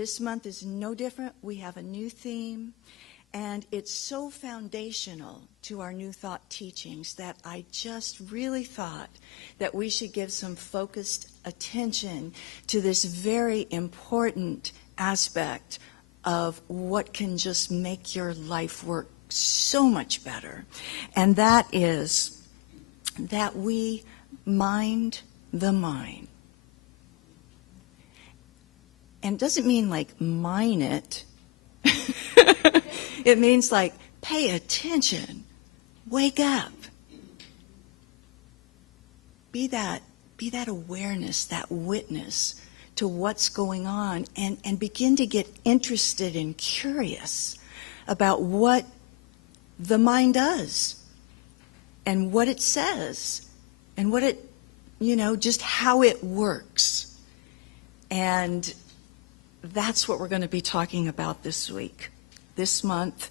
This month is no different. We have a new theme, and it's so foundational to our New Thought teachings that I just really thought that we should give some focused attention to this very important aspect of what can just make your life work so much better. And that is that we mind the mind. And it doesn't mean like mine it. It means like pay attention, wake up. Be that awareness, that witness to what's going on, and begin to get interested and curious about what the mind does and what it says and what it, just how it works. And that's what we're going to be talking about this week, this month.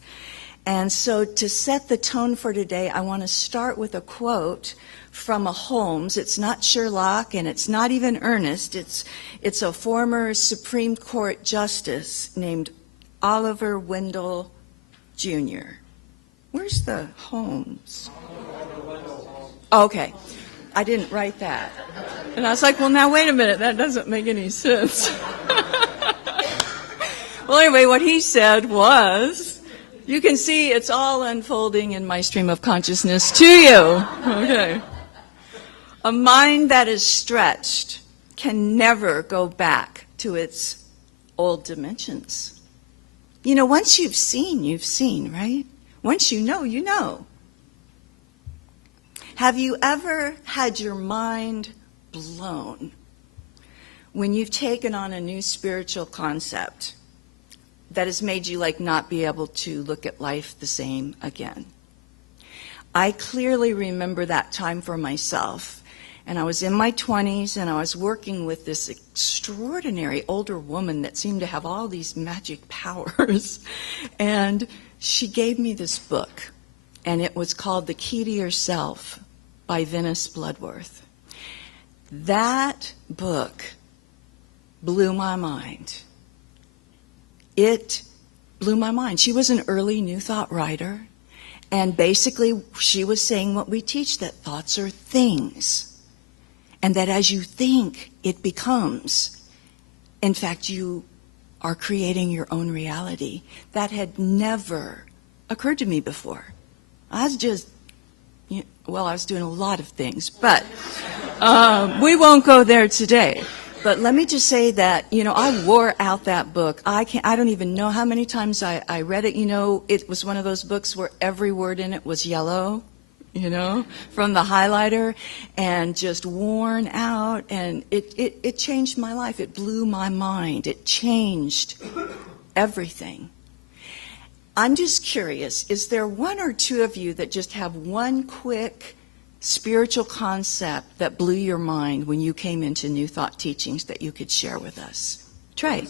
And so to set the tone for today, I want to start with a quote from a Holmes. It's not Sherlock and it's not even Ernest. It's a former Supreme Court justice named Oliver Wendell Jr. Where's the Holmes? Okay. I didn't write that. And I was like, well, now wait a minute. That doesn't make any sense. Well, anyway, what he said was, you can see it's all unfolding in my stream of consciousness to you. Okay. A mind that is stretched can never go back to its old dimensions. Once you've seen, right? Once you know, you know. Have you ever had your mind blown when you've taken on a new spiritual concept that has made you not be able to look at life the same again? I clearly remember that time for myself. And I was in my 20s, and I was working with this extraordinary older woman that seemed to have all these magic powers. And she gave me this book, and it was called The Key to Yourself by Venice Bloodworth. That book blew my mind. It blew my mind. She was an early New Thought writer, and basically she was saying what we teach, that thoughts are things. And that as you think, it becomes. In fact, you are creating your own reality. That had never occurred to me before. I was just, I was doing a lot of things, but we won't go there today. But let me just say that, I wore out that book. I don't even know how many times I read it. It was one of those books where every word in it was yellow. From the highlighter, and just worn out, and it changed my life. It blew my mind. It changed everything. I'm just curious, is there one or two of you that just have one quick spiritual concept that blew your mind when you came into New Thought teachings that you could share with us? Trey.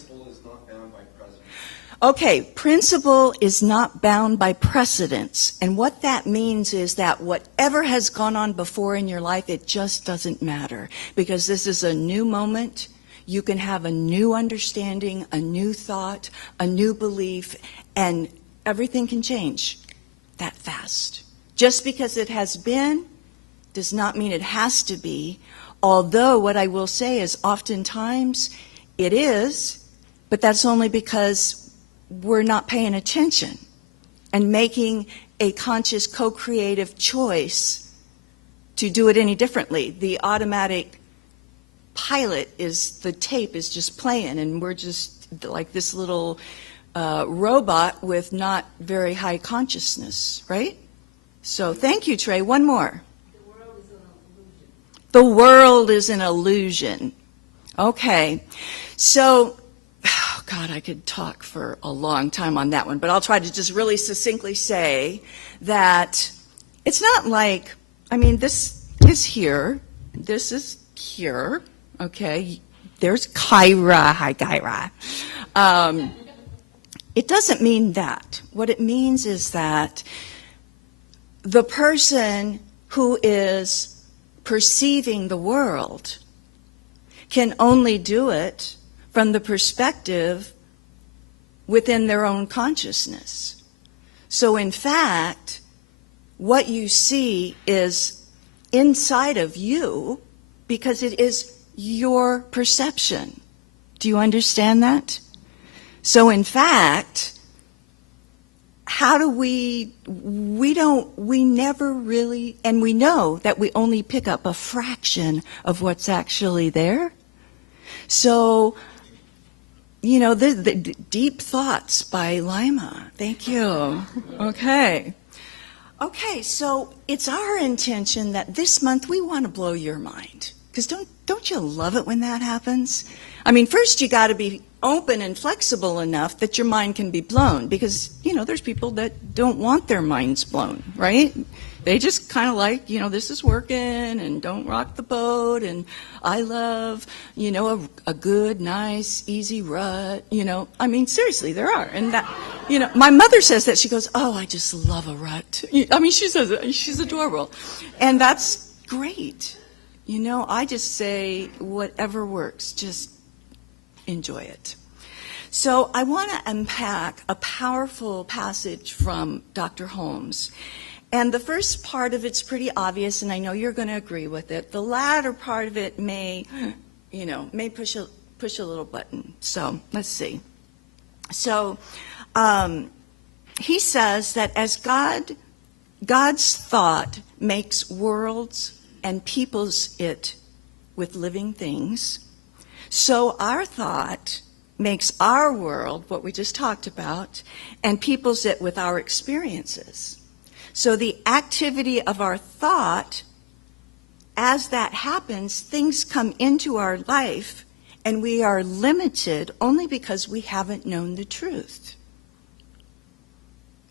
Okay, principle is not bound by precedence. And what that means is that whatever has gone on before in your life, it just doesn't matter. Because this is a new moment. You can have a new understanding, a new thought, a new belief, and everything can change that fast. Just because it has been does not mean it has to be. Although what I will say is oftentimes it is, but that's only because we're not paying attention and making a conscious co-creative choice to do it any differently. The automatic pilot the tape is just playing, and we're just like this little robot with not very high consciousness, right? So thank you, Trey. One more. The world is an illusion. Okay. So, God, I could talk for a long time on that one, but I'll try to just really succinctly say that it's not like, this is here, this is here, okay? There's Kyra, hi Kyra. It doesn't mean that. What it means is that the person who is perceiving the world can only do it from the perspective within their own consciousness. So in fact, what you see is inside of you because it is your perception. Do you understand that? So in fact, how do we never really, and we know that we only pick up a fraction of what's actually there. So, the deep thoughts by Lima. Thank you. Okay. Okay, so it's our intention that this month we want to blow your mind. Because don't you love it when that happens? I mean, first you got to be open and flexible enough that your mind can be blown. Because, there's people that don't want their minds blown, right? They just kind of like, this is working and don't rock the boat. And I love, a good, nice, easy rut. I mean, seriously, there are. And that, my mother says that. She goes, oh, I just love a rut. I mean, she says it. She's adorable. And that's great. I just say whatever works, just enjoy it. So I want to unpack a powerful passage from Dr. Holmes. And the first part of it's pretty obvious, and I know you're going to agree with it. The latter part of it may push a little button. So let's see. So he says that as God's thought makes worlds and peoples it with living things, so our thought makes our world, what we just talked about, and peoples it with our experiences. So the activity of our thought, as that happens, things come into our life, and we are limited only because we haven't known the truth.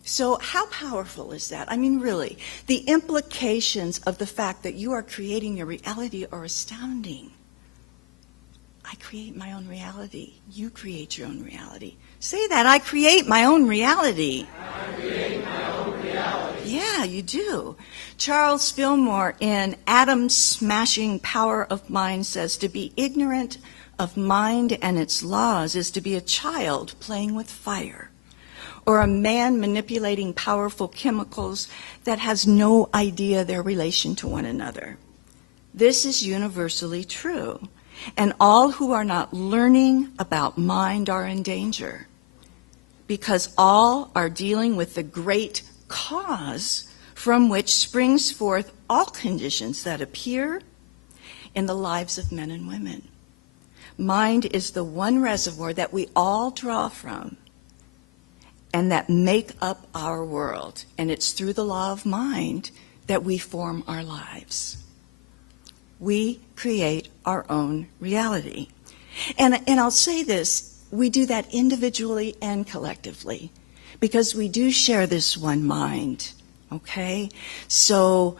So how powerful is that? I mean, really, the implications of the fact that you are creating your reality are astounding. I create my own reality. You create your own reality. Say that. I create my own reality. I create my own reality. Yeah, you do. Charles Fillmore in Atom Smashing Power of Mind says, to be ignorant of mind and its laws is to be a child playing with fire, or a man manipulating powerful chemicals that has no idea their relation to one another. This is universally true. And all who are not learning about mind are in danger, because all are dealing with the great cause from which springs forth all conditions that appear in the lives of men and women. Mind is the one reservoir that we all draw from and that make up our world. And it's through the law of mind that we form our lives. We create our own reality. And I'll say this, we do that individually and collectively because we do share this one mind, okay? So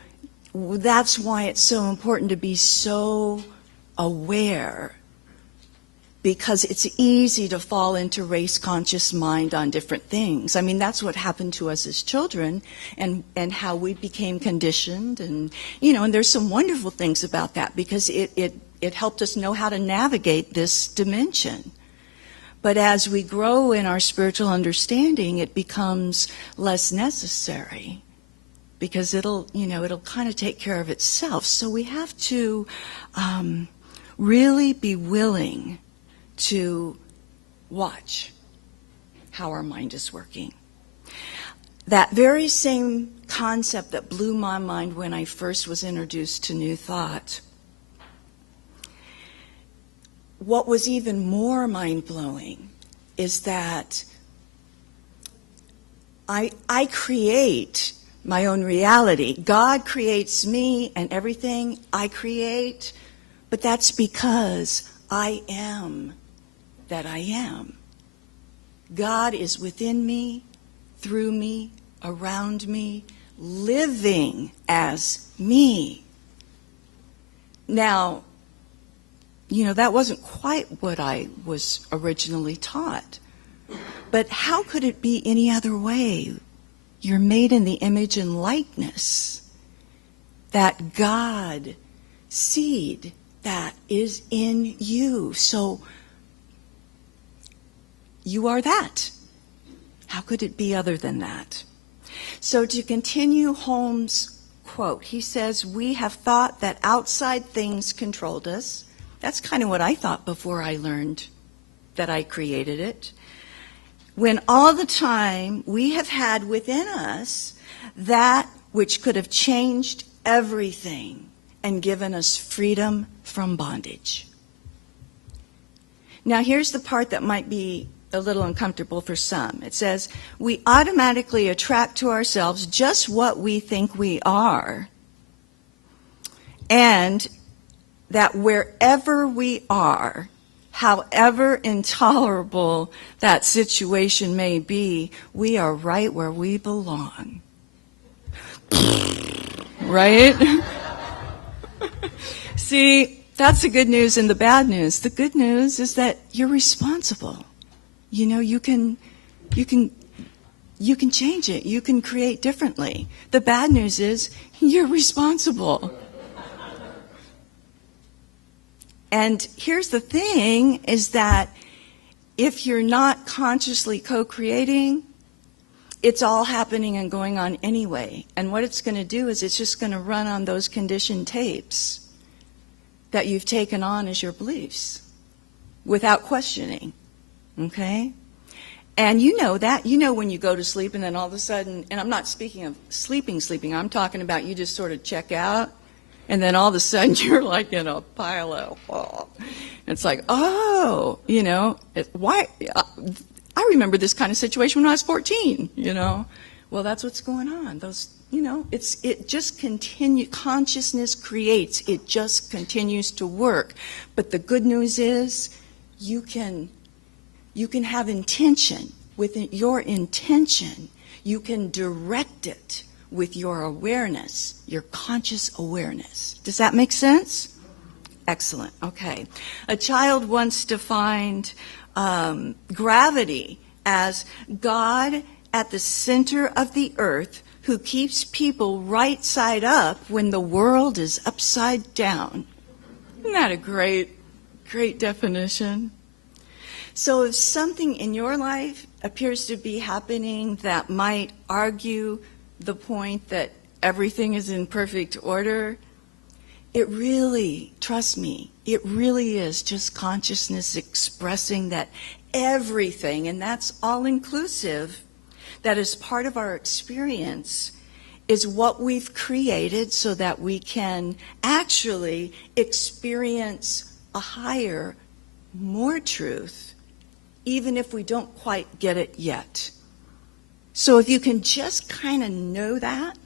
that's why it's so important to be so aware, because it's easy to fall into race-conscious mind on different things. I mean, that's what happened to us as children and how we became conditioned. And, and there's some wonderful things about that because it helped us know how to navigate this dimension. But as we grow in our spiritual understanding, it becomes less necessary because it'll kind of take care of itself. So we have to really be willing to watch how our mind is working. That very same concept that blew my mind when I first was introduced to New Thought. What was even more mind-blowing is that I create my own reality. God creates me and everything I create, but that's because I am that I am. God is within me, through me, around me, living as me. Now, that wasn't quite what I was originally taught. But how could it be any other way? You're made in the image and likeness. That God seed that is in you. So you are that. How could it be other than that? So to continue Holmes' quote, he says, we have thought that outside things controlled us. That's kind of what I thought before I learned that I created it. When all the time we have had within us that which could have changed everything and given us freedom from bondage. Now here's the part that might be a little uncomfortable for some. It says, we automatically attract to ourselves just what we think we are, and that wherever we are, however intolerable that situation may be, we are right where we belong. Right? See, that's the good news and the bad news. The good news is that you're responsible. You know, you can change it. You can create differently. The bad news is you're responsible. And here's the thing, is that if you're not consciously co-creating, it's all happening and going on anyway. And what it's going to do is it's just going to run on those conditioned tapes that you've taken on as your beliefs without questioning. Okay? And you know that. You know when you go to sleep and then all of a sudden, and I'm not speaking of sleeping, I'm talking about you just sort of check out. And then all of a sudden you're like in a pile of, it's like, oh, you know, why? I remember this kind of situation when I was 14, you know. Well, that's what's going on. Those, you know, it just continues. Consciousness creates. It just continues to work. But the good news is you can have intention. With your intention, you can direct it with your awareness, your conscious awareness. Does that make sense? Excellent. Okay. A child once defined gravity as God at the center of the earth who keeps people right side up when the world is upside down. Isn't that a great definition? So if something in your life appears to be happening that might argue the point that everything is in perfect order, it really, trust me, it really is just consciousness expressing that everything, and that's all inclusive, that is part of our experience, is what we've created so that we can actually experience a higher, more truth, even if we don't quite get it yet. So if you can just kind of know that,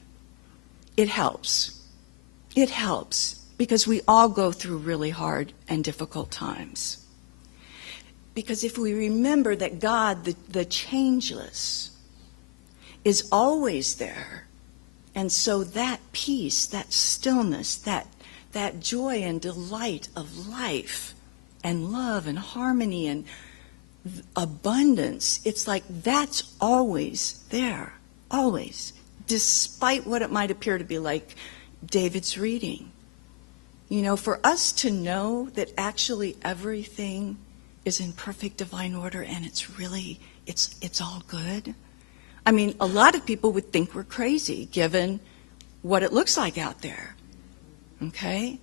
it helps. It helps because we all go through really hard and difficult times. Because if we remember that God, the changeless, is always there, and so that peace, that stillness, that joy and delight of life and love and harmony and abundance, it's like that's always there, always, despite what it might appear to be like David's reading. You know, for us to know that actually everything is in perfect divine order and it's really, it's all good. I mean, a lot of people would think we're crazy given what it looks like out there. Okay?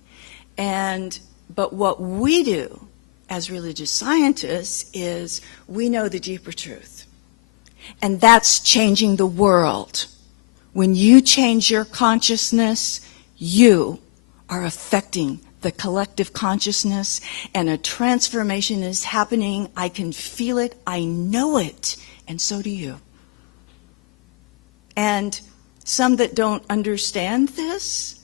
But what we do as religious scientists is we know the deeper truth. And that's changing the world. When you change your consciousness, you are affecting the collective consciousness, and a transformation is happening. I can feel it. I know it. And so do you. And some that don't understand this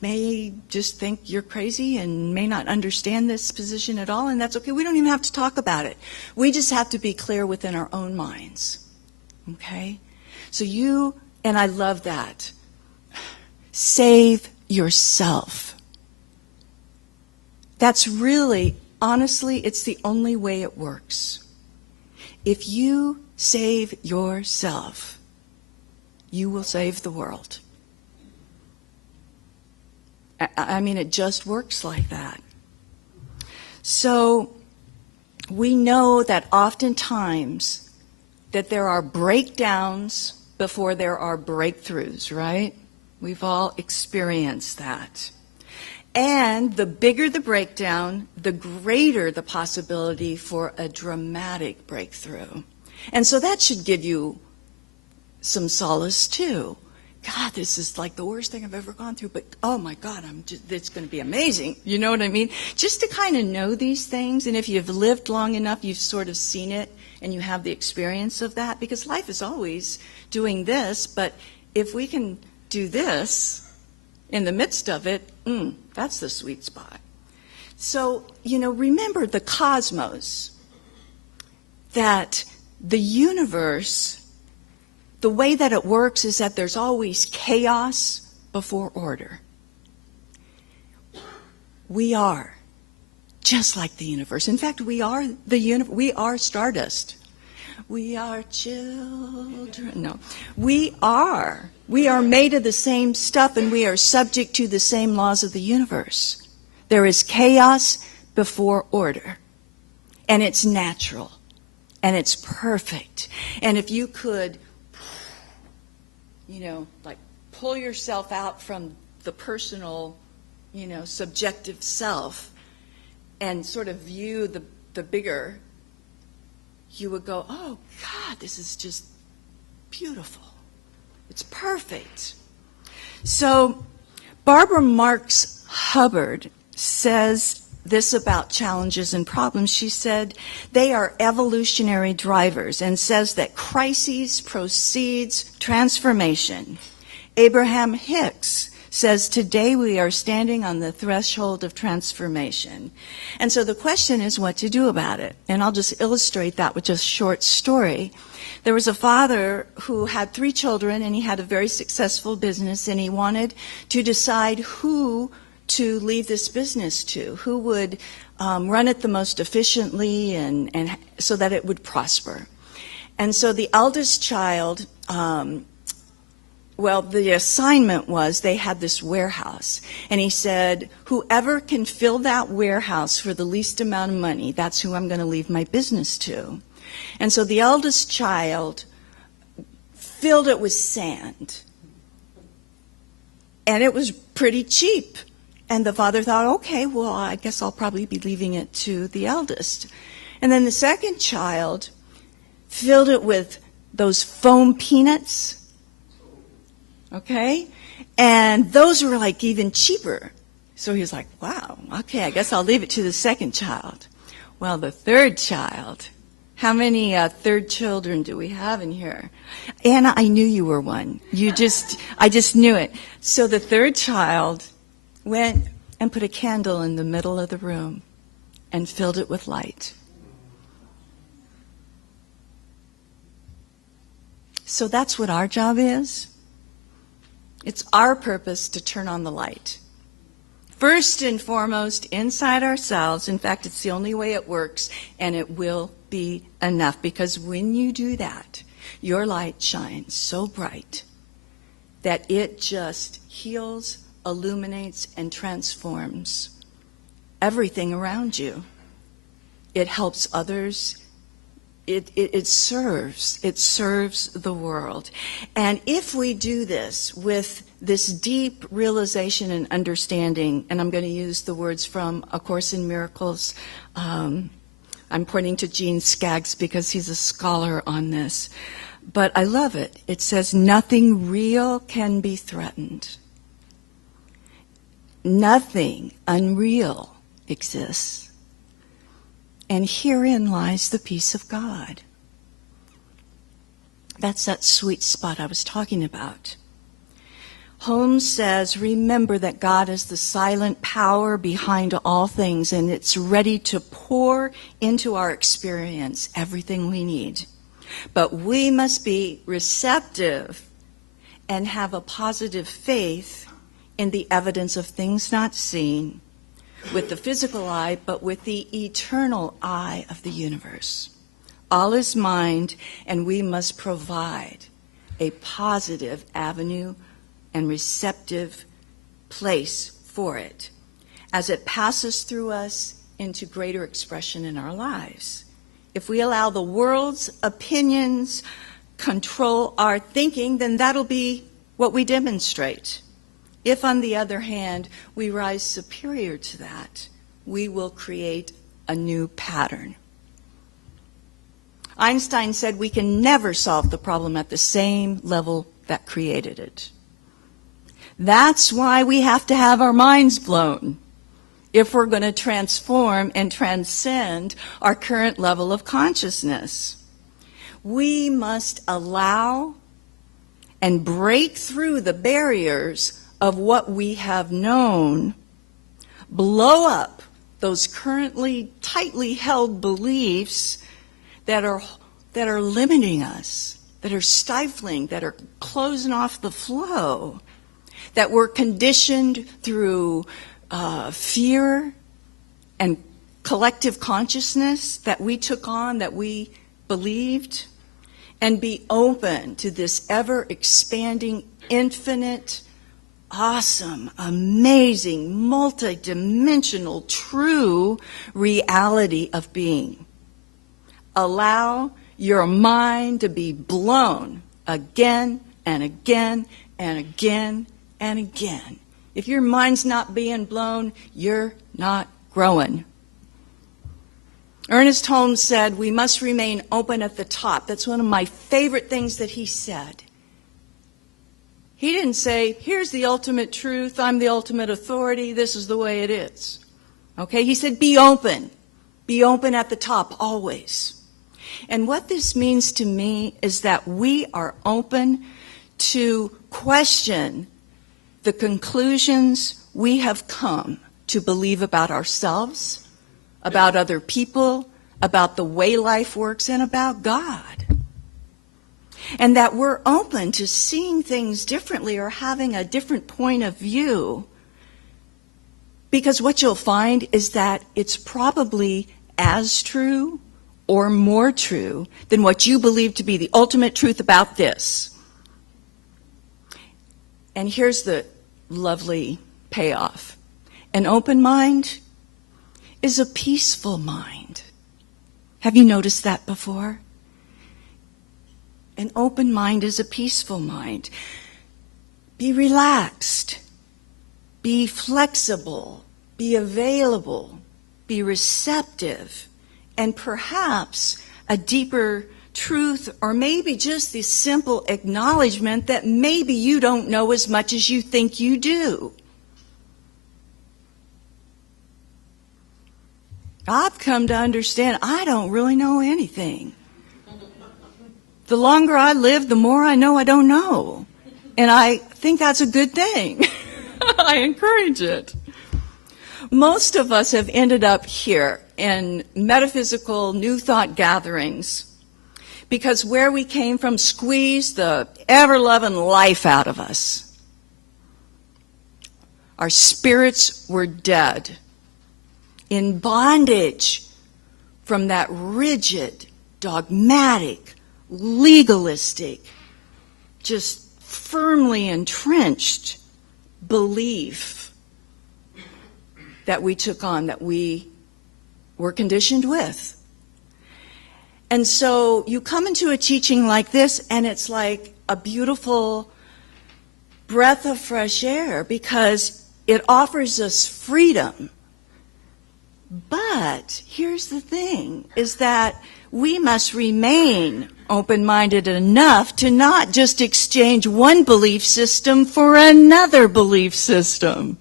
may just think you're crazy and may not understand this position at all, and that's okay. We don't even have to talk about it. We just have to be clear within our own minds. Okay? So you, and I love that, save yourself. That's really, honestly, it's the only way it works. If you save yourself, you will save the world. I mean, it just works like that. So we know that oftentimes that there are breakdowns before there are breakthroughs, right? We've all experienced that. And the bigger the breakdown, the greater the possibility for a dramatic breakthrough. And so that should give you some solace too. God, this is like the worst thing I've ever gone through, but oh my God, it's going to be amazing. You know what I mean? Just to kind of know these things, and if you've lived long enough, you've sort of seen it, and you have the experience of that, because life is always doing this, but if we can do this in the midst of it, that's the sweet spot. So, remember the cosmos, that the universe, the way that it works is that there's always chaos before order. We are just like the universe. In fact, we are we are stardust. We are children. No, we are. We are made of the same stuff, and we are subject to the same laws of the universe. There is chaos before order, and it's natural, and it's perfect. And if you could, like pull yourself out from the personal, subjective self and sort of view the bigger, you would go, oh, God, this is just beautiful. It's perfect. So Barbara Marx Hubbard says this about challenges and problems. She said they are evolutionary drivers, and says that crises precedes transformation. Abraham Hicks says today we are standing on the threshold of transformation. And so the question is what to do about it. And I'll just illustrate that with just a short story. There was a father who had 3 children, and he had a very successful business, and he wanted to decide who to leave this business to, who would run it the most efficiently and so that it would prosper. And so the eldest child, the assignment was they had this warehouse. And he said, whoever can fill that warehouse for the least amount of money, that's who I'm going to leave my business to. And so the eldest child filled it with sand. And it was pretty cheap. And the father thought, okay, well, I guess I'll probably be leaving it to the eldest. And then the second child filled it with those foam peanuts. Okay? And those were like even cheaper. So he was like, wow, okay, I guess I'll leave it to the second child. Well, the third child, how many third children do we have in here? Anna, I knew you were one. I just knew it. So the third child went and put a candle in the middle of the room and filled it with light. So that's what our job is. It's our purpose to turn on the light. First and foremost, inside ourselves. In fact, it's the only way it works, and it will be enough. Because when you do that, your light shines so bright that it just heals, illuminates, and transforms everything around you. It helps others. It serves the world. And if we do this with this deep realization and understanding, and I'm going to use the words from A Course in Miracles, I'm pointing to Gene Skaggs because he's a scholar on this, but I love it. It says, nothing real can be threatened. Nothing unreal exists. And herein lies the peace of God. That's that sweet spot I was talking about. Holmes says, remember that God is the silent power behind all things, and it's ready to pour into our experience everything we need. But we must be receptive and have a positive faith in the evidence of things not seen with the physical eye, but with the eternal eye of the universe. All is mind, and we must provide a positive avenue and receptive place for it as it passes through us into greater expression in our lives. if we allow the world's opinions control our thinking, then that'll be what we demonstrate. If, on the other hand, we rise superior to that, we will create a new pattern. Einstein said we can never solve the problem at the same level that created it. That's why we have to have our minds blown if we're going to transform and transcend our current level of consciousness. We must allow and break through the barriers of what we have known, blow up those currently tightly held beliefs that are limiting us, that are stifling, that are closing off the flow, that we're conditioned through fear and collective consciousness that we took on, that we believed, and be open to this ever-expanding, infinite, awesome, amazing, multidimensional, true reality of being. Allow your mind to be blown again and again and again and again. If your mind's not being blown, you're not growing. Ernest Holmes said, we must remain open at the top. That's one of my favorite things that he said. He didn't say, here's the ultimate truth, I'm the ultimate authority, this is the way it is. Okay, he said, be open. Be open at the top, always. And what this means to me is that we are open to question the conclusions we have come to believe about ourselves, about other people, about the way life works, and about God. And that we're open to seeing things differently or having a different point of view. Because what you'll find is that it's probably as true or more true than what you believe to be the ultimate truth about this. And here's the lovely payoff. An open mind is a peaceful mind. Have you noticed that before? An open mind is a peaceful mind. Be relaxed. Be flexible. Be available. Be receptive. And perhaps a deeper truth, or maybe just the simple acknowledgement that maybe you don't know as much as you think you do. I've come to understand I don't really know anything. The longer I live, the more I know I don't know. And I think that's a good thing. I encourage it. Most of us have ended up here in metaphysical New Thought gatherings because where we came from squeezed the ever-loving life out of us. Our spirits were dead, in bondage from that rigid, dogmatic, legalistic, just firmly entrenched belief that we took on, that we were conditioned with. And so you come into a teaching like this, and it's like a beautiful breath of fresh air because it offers us freedom. But here's the thing, is that we must remain open-minded enough to not just exchange one belief system for another belief system.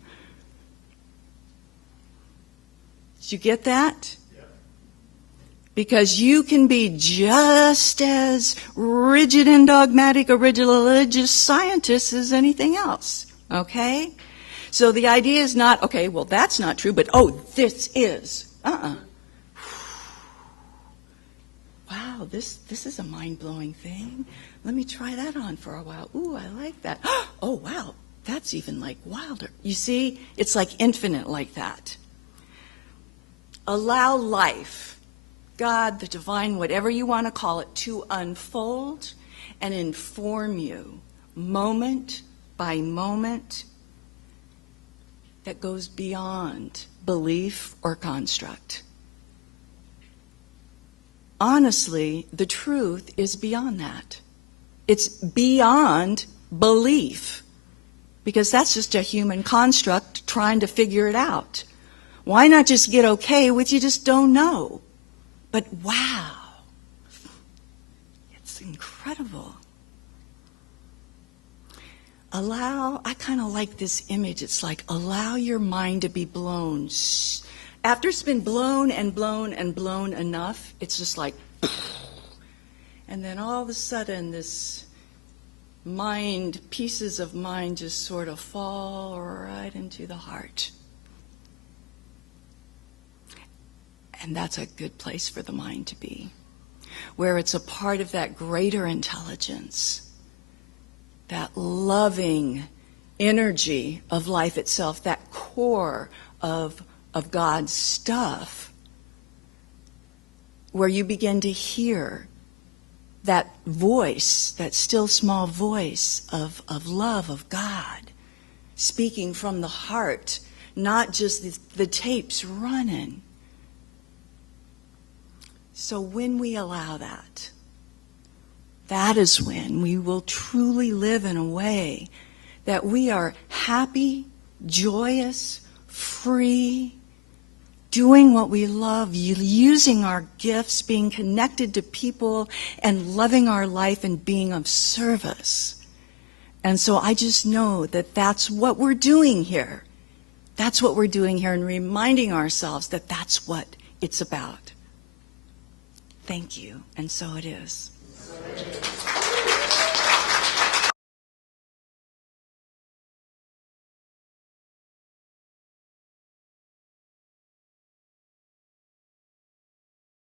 Did you get that? Yeah. Because you can be just as rigid and dogmatic a religious scientist as anything else, okay? So the idea is not, okay, well, that's not true, but, oh, this is. Wow, this is a mind-blowing thing. Let me try that on for a while. Ooh, I like that. Oh, wow, that's even like wilder. You see, it's like infinite like that. Allow life, God, the divine, whatever you want to call it, to unfold and inform you moment by moment that goes beyond belief or construct. honestly, the truth is beyond that. It's beyond belief, because that's just a human construct trying to figure it out. Why not just get okay with you just don't know? But wow, it's incredible. I kind of like this image. It's like, allow your mind to be blown. After it's been blown and blown and blown enough, it's just like, and then all of a sudden this pieces of mind just sort of fall right into the heart. And that's a good place for the mind to be, where it's a part of that greater intelligence, that loving energy of life itself, that core of God's stuff, where you begin to hear that voice, that still small voice of love of God, speaking from the heart, not just the tapes running. So when we allow that, that is when we will truly live in a way that we are happy, joyous, free, doing what we love, using our gifts, being connected to people, and loving our life and being of service. And so I just know that that's what we're doing here. That's what we're doing here, and reminding ourselves that that's what it's about. Thank you, and so it is.